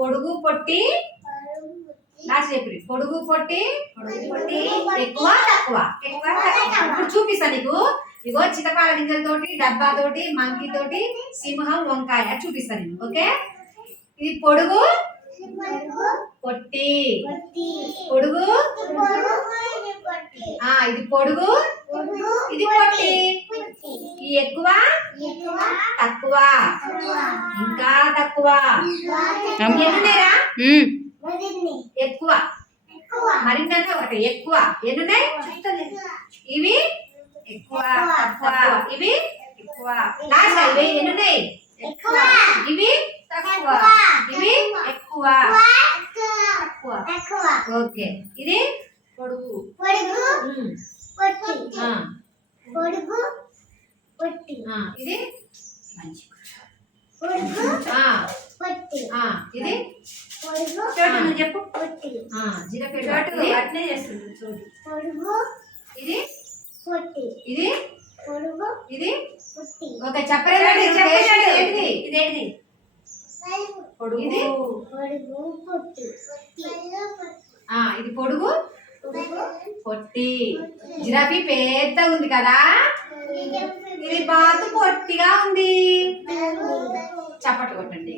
పొడుగు పొట్టి లాస్ట్ చెప్పి పొడుగు పొట్టి ఎక్కువ తక్కువ. ఇప్పుడు చూపిస్తా నీకు. ఇగో చితపాల గింజలతోటి, డబ్బాతోటి, మంకీ తోటి, సింహం, వంకాయ చూపిస్తాను నేను. ఓకే, ఇది పొడుగు పొట్టి, పొడుగు ఇది పొడుగు, ఇది పొట్టి. ఈ ఎక్కువ తక్కువ, ఇంకా తక్కువ. ఎన్నున్నాయిరా? ఎక్కువ మరింత ఒకటి ఎక్కువ. ఎన్నున్నాయి? ఇవి ఎక్కువ తక్కువ, ఇవి ఎక్కువ. లాస్ట్ ఇవి ఎన్నున్నాయి? ఎక్కువ. ఇవి తక్కువ, ఇవి ఎక్కువ తక్కువ. ఓకే, ఇది పొడుగు పొట్టి, ఇది మంచి ఇది చోటు. నువ్వు చెప్పు. చోటు అట్నే చేస్తుంది చోటు. ఇది ఇది ఇది ఓకే. చెప్పలేదు. ఇదేంటిది? పొడుగు. ఇది ఇది పొడుగు పొట్టి. జిరాఫీ పెద్దగా ఉంది కదా, ఇది బాతు పొట్టిగా ఉంది. చప్పట్లు కొట్టండి.